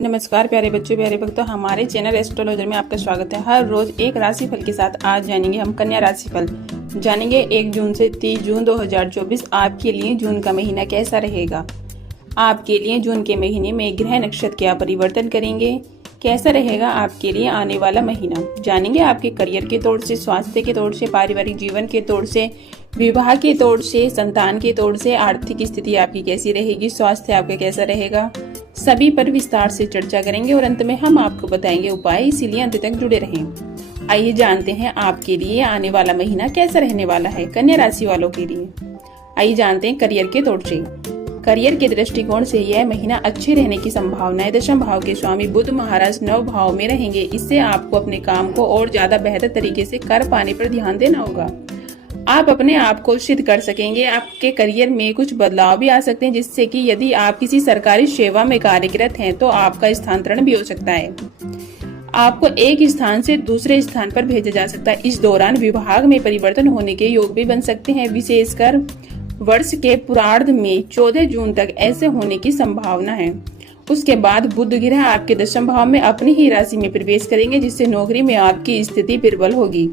नमस्कार प्यारे बच्चों, प्यारे भक्तों, हमारे चैनल एस्ट्रोलॉजर में आपका स्वागत है। हर रोज एक राशिफल के साथ आज जानेंगे हम कन्या राशिफल। जानेंगे 1 जून से 30 जून 2024 आपके लिए जून का महीना कैसा रहेगा। आपके लिए जून के महीने में ग्रह नक्षत्र क्या परिवर्तन करेंगे, कैसा रहेगा आपके लिए आने वाला महीना। जानेंगे आपके करियर के तौर से, स्वास्थ्य के तौर से, पारिवारिक जीवन के तौर से, विवाह के तौर से, संतान के तौर से, आर्थिक स्थिति आपकी कैसी रहेगी, स्वास्थ्य आपका कैसा रहेगा, सभी पर विस्तार से चर्चा करेंगे और अंत में हम आपको बताएंगे उपाय, इसीलिए अंत तक जुड़े रहें। आइए जानते हैं आपके लिए आने वाला महीना कैसा रहने वाला है कन्या राशि वालों के लिए। आइए जानते हैं करियर के तौर से। करियर के दृष्टिकोण से यह महीना अच्छे रहने की संभावना है। दशम भाव के स्वामी बुध महाराज 9 भाव में रहेंगे। इससे आपको अपने काम को और ज्यादा बेहतर तरीके से कर पाने पर ध्यान देना होगा। आप अपने आप को सिद्ध कर सकेंगे। आपके करियर में कुछ बदलाव भी आ सकते हैं, जिससे कि यदि आप किसी सरकारी सेवा में कार्यरत हैं तो आपका स्थानांतरण भी हो सकता है। आपको एक स्थान से दूसरे स्थान पर भेजा जा सकता है। इस दौरान विभाग में परिवर्तन होने के योग भी बन सकते हैं। विशेषकर वर्ष के पूर्वार्ध में 14 जून तक ऐसे होने की संभावना है। उसके बाद बुध ग्रह आपके दशम भाव में अपनी ही राशि में प्रवेश करेंगे, जिससे नौकरी में आपकी स्थिति प्रबल होगी।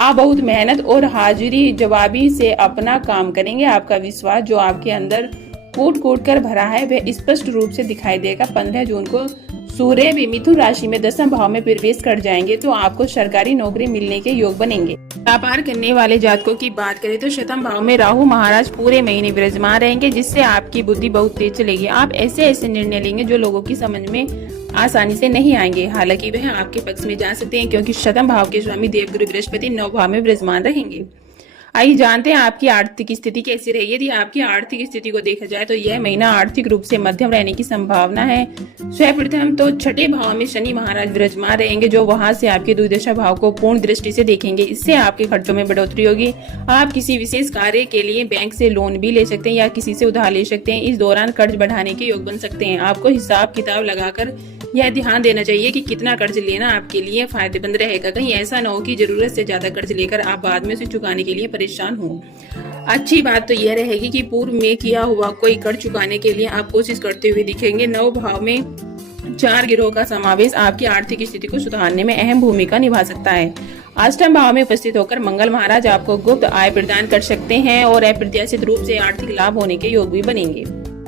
आप बहुत मेहनत और हाजिरी जवाबी से अपना काम करेंगे। आपका विश्वास जो आपके अंदर कूट कूट कर भरा है वह स्पष्ट रूप से दिखाई देगा। 15 जून को सूर्य भी मिथुन राशि में दशम भाव में प्रवेश कर जाएंगे तो आपको सरकारी नौकरी मिलने के योग बनेंगे। व्यापार करने वाले जातकों की बात करें तो शतम भाव में राहु महाराज पूरे महीने विराजमान रहेंगे, जिससे आपकी बुद्धि बहुत तेज चलेगी। आप ऐसे निर्णय लेंगे जो लोगों की समझ में आसानी से नहीं आएंगे। हालांकि वह आपके पक्ष में जा सकते हैं, क्योंकि शतम भाव के स्वामी देवगुरु बृहस्पति 9 भाव में विराजमान रहेंगे। आइए जानते हैं आपकी आर्थिक स्थिति कैसी रहेगी। यदि आपकी आर्थिक स्थिति को देखा जाए तो यह महीना आर्थिक रूप से मध्यम रहने की संभावना है। सर्वप्रथम तो छठे भाव में शनि महाराज विराजमान रहेंगे, जो वहां से आपके द्विदशा भाव को पूर्ण दृष्टि से देखेंगे। इससे आपके खर्चों में बढ़ोतरी होगी। आप किसी विशेष कार्य के लिए बैंक से लोन भी ले सकते हैं या किसी से उधार ले सकते हैं। इस दौरान कर्ज बढ़ाने के योग बन सकते हैं। आपको हिसाब किताब लगाकर यह ध्यान देना चाहिए कि कितना कर्ज लेना आपके लिए फायदेमंद रहेगा। कहीं ऐसा न हो कि जरूरत से ज्यादा कर्ज लेकर आप बाद में उसे चुकाने के लिए परेशान हो। अच्छी बात तो यह रहेगी कि पूर्व में किया हुआ कोई कर्ज चुकाने के लिए आप कोशिश करते हुए दिखेंगे। 9 भाव में 4 गिरोह का समावेश आपकी आर्थिक स्थिति को सुधारने में अहम भूमिका निभा सकता है। अष्टम भाव में उपस्थित होकर मंगल महाराज आपको गुप्त आय प्रदान कर सकते हैं और अप्रत्याशित रूप से आर्थिक लाभ होने के योग भी बनेंगे।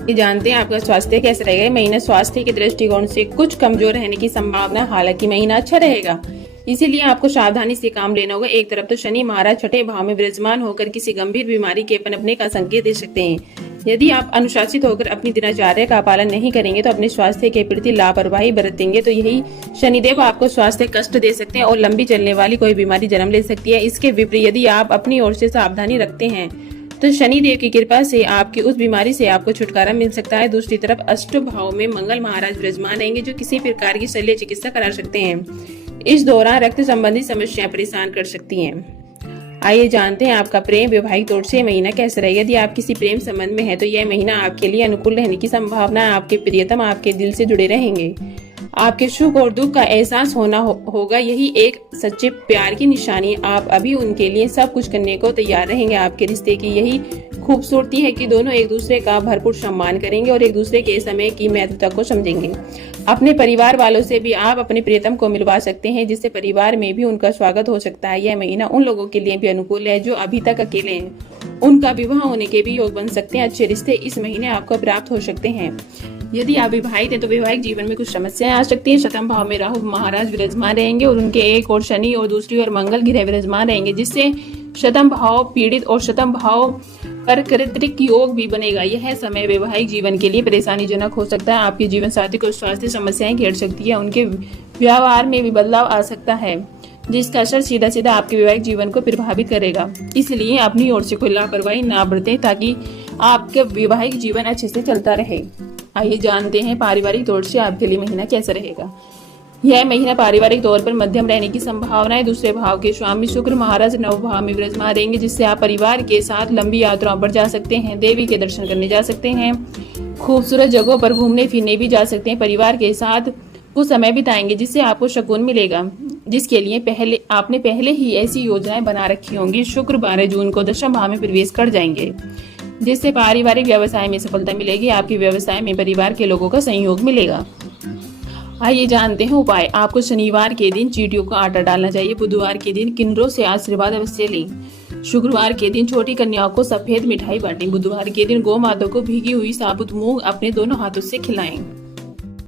जानते हैं आपका स्वास्थ्य कैसा रहेगा। महीना स्वास्थ्य के दृष्टिकोण से कुछ कमजोर रहने की संभावना, हालांकि महीना अच्छा रहेगा, इसीलिए आपको सावधानी से काम लेना होगा। एक तरफ तो शनि महाराज छठे भाव में विराजमान होकर किसी गंभीर बीमारी के पनपने का संकेत दे सकते हैं। यदि आप अनुशासित होकर अपनी दिनचर्या का पालन नहीं करेंगे तो अपने स्वास्थ्य के प्रति लापरवाही बरतेंगे तो यही शनिदेव आपको स्वास्थ्य कष्ट दे सकते हैं और लंबी चलने वाली कोई बीमारी जन्म ले सकती है। इसके विपरीत यदि आप अपनी ओर से सावधानी रखते हैं तो शनिदेव की कृपा से आपकी उस बीमारी से आपको छुटकारा मिल सकता है। दूसरी तरफ अष्टम भाव में मंगल महाराज विराजमान रहेंगे, जो किसी प्रकार की शल्य चिकित्सा करा सकते हैं। इस दौरान रक्त संबंधी समस्याएं परेशान कर सकती हैं। आइए जानते हैं आपका प्रेम वैवाहिक तौर से महीना कैसा रहेगा। यदि आप किसी प्रेम संबंध में है तो यह महीना आपके लिए अनुकूल रहने की संभावना है। आपके प्रियतम आपके दिल से जुड़े रहेंगे। आपके सुख और दुख का एहसास होना होगा, यही एक सच्चे प्यार की निशानी। आप अभी उनके लिए सब कुछ करने को तैयार रहेंगे। आपके रिश्ते की यही खूबसूरती है कि दोनों एक दूसरे का भरपूर सम्मान करेंगे और एक दूसरे के समय की महत्वता को समझेंगे। अपने परिवार वालों से भी आप अपने प्रियतम को मिलवा सकते हैं, जिससे परिवार में भी उनका स्वागत हो सकता है। यह महीना उन लोगों के लिए भी अनुकूल है जो अभी तक अकेले हैं। उनका विवाह होने के भी योग बन सकते हैं। अच्छे रिश्ते इस महीने आपको प्राप्त हो सकते हैं। यदि आप विवाहित हैं तो वैवाहिक जीवन में कुछ समस्याएं आ सकती हैं। शतम भाव में राहु महाराज विराजमान रहेंगे और उनके एक और शनि और दूसरी ओर मंगल ग्रह विराजमान रहेंगे, जिससे शतम भाव पीड़ित और शतम भाव पर कर्तृक योग भी बनेगा। यह समय वैवाहिक जीवन के लिए परेशानीजनक हो सकता है। आपके जीवन साथी को स्वास्थ्य समस्याएं घेर सकती है। उनके व्यवहार में भी बदलाव आ सकता है, जिसका असर सीधा सीधा आपके वैवाहिक जीवन को प्रभावित करेगा। इसलिए अपनी ओर से कोई लापरवाही ना बरतें ताकि आपका वैवाहिक जीवन अच्छे से चलता रहे। आइए जानते हैं पारिवारिक तौर से आपके लिए महीना कैसा रहेगा। यह महीना पारिवारिक तौर पर मध्यम रहने की संभावना है। दूसरे भाव के स्वामी शुक्र महाराज 9 भाव में विराजमान रहेंगे, जिससे आप परिवार के साथ लंबी यात्राओं पर जा सकते हैं, देवी के दर्शन करने जा सकते हैं, खूबसूरत जगहों पर घूमने फिरने भी जा सकते हैं। परिवार के साथ कुछ समय बिताएंगे जिससे आपको सुकून मिलेगा, जिसके लिए आपने पहले ही ऐसी योजनाएं बना रखी होंगी। शुक्र 12 जून को दशम भाव में प्रवेश कर जाएंगे, जिससे पारिवारिक व्यवसाय में सफलता मिलेगी। आपके व्यवसाय में परिवार के लोगों का सहयोग मिलेगा। आइए जानते हैं उपाय। आपको शनिवार के दिन चींटियों का आटा डालना चाहिए। बुधवार के दिन किन्नरों से आशीर्वाद अवश्य लें। शुक्रवार के दिन छोटी कन्याओं को सफेद मिठाई बांटें। बुधवार के दिन गौ माता को भीगी हुई साबुत मूंग अपने दोनों हाथों से खिलाएं।